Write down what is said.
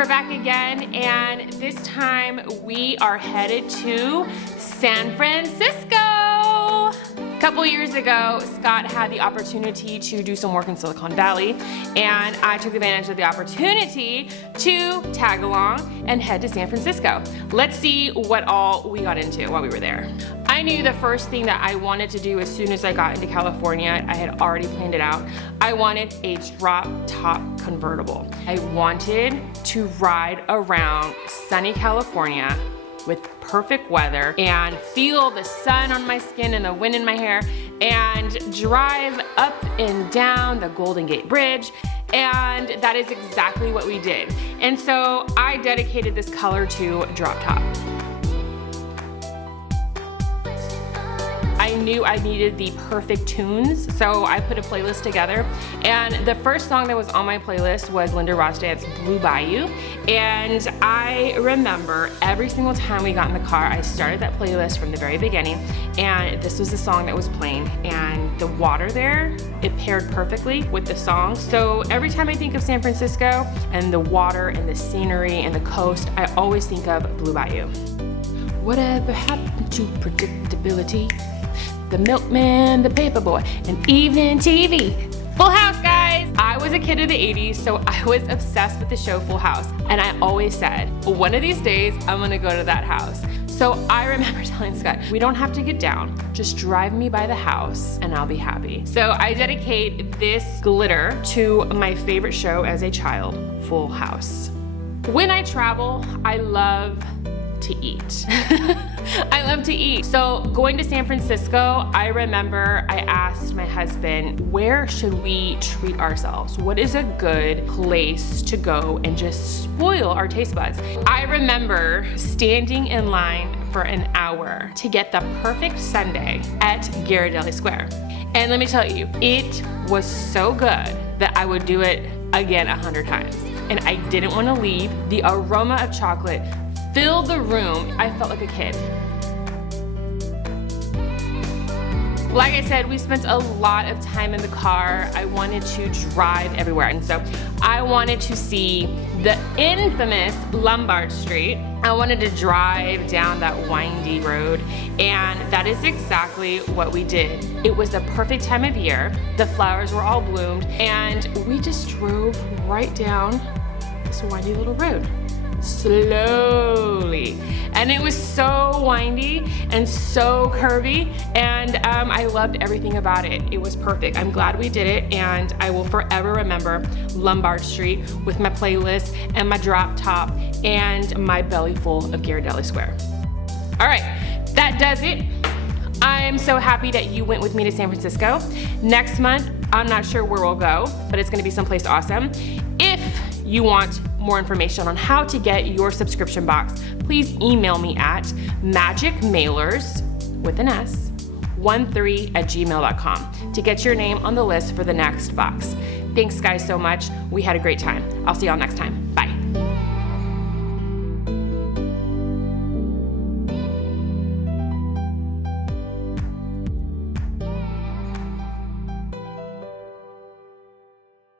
we're back again, and this time we are headed to San Francisco. A couple years ago, Scott had the opportunity to do some work in Silicon Valley, and I took advantage of the opportunity to tag along and head to San Francisco. Let's see what all we got into while we were there. I knew the first thing that I wanted to do as soon as I got into California, I had already planned it out. I wanted a drop top convertible. I wanted to ride around sunny California with perfect weather and feel the sun on my skin and the wind in my hair and drive up and down the Golden Gate Bridge. And that is exactly what we did. And so I dedicated this color to drop top. I knew I needed the perfect tunes, so I put a playlist together. And the first song that was on my playlist was Linda Ronstadt's Blue Bayou. And I remember every single time we got in the car, I started that playlist from the very beginning, and this was the song that was playing. And the water there, it paired perfectly with the song. So every time I think of San Francisco and the water and the scenery and the coast, I always think of Blue Bayou. Whatever happened to predictability? The milkman, the paperboy, and evening TV. Full House, guys! I was a kid of the 80s, so I was obsessed with the show Full House. And I always said, one of these days, I'm gonna go to that house. So I remember telling Scott, we don't have to get down, just drive me by the house and I'll be happy. So I dedicate this glitter to my favorite show as a child, Full House. When I travel, I love to eat. I love to eat. So going to San Francisco, I remember I asked my husband, where should we treat ourselves? What is a good place to go and just spoil our taste buds? I remember standing in line for an hour to get the perfect sundae at Ghirardelli Square. And let me tell you, it was so good that I would do it again 100 times. And I didn't want to leave. The aroma of chocolate filled the room. I felt like a kid. Like I said, we spent a lot of time in the car. I wanted to drive everywhere. And so I wanted to see the infamous Lombard Street. I wanted to drive down that windy road. And that is exactly what we did. It was the perfect time of year. The flowers were all bloomed. And we just drove right down this windy little road. Slowly. And it was so windy and so curvy, and I loved everything about it. It was perfect. I'm glad we did it, and I will forever remember Lombard Street with my playlist and my drop top and my belly full of Ghirardelli Square. All right, that does it. I'm so happy that you went with me to San Francisco. Next month, I'm not sure where we'll go, but it's gonna be someplace awesome. If you want more information on how to get your subscription box, please email me at magicmailers, with an S, 13@gmail.com to get your name on the list for the next box. Thanks guys so much. We had a great time. I'll see y'all next time. Bye.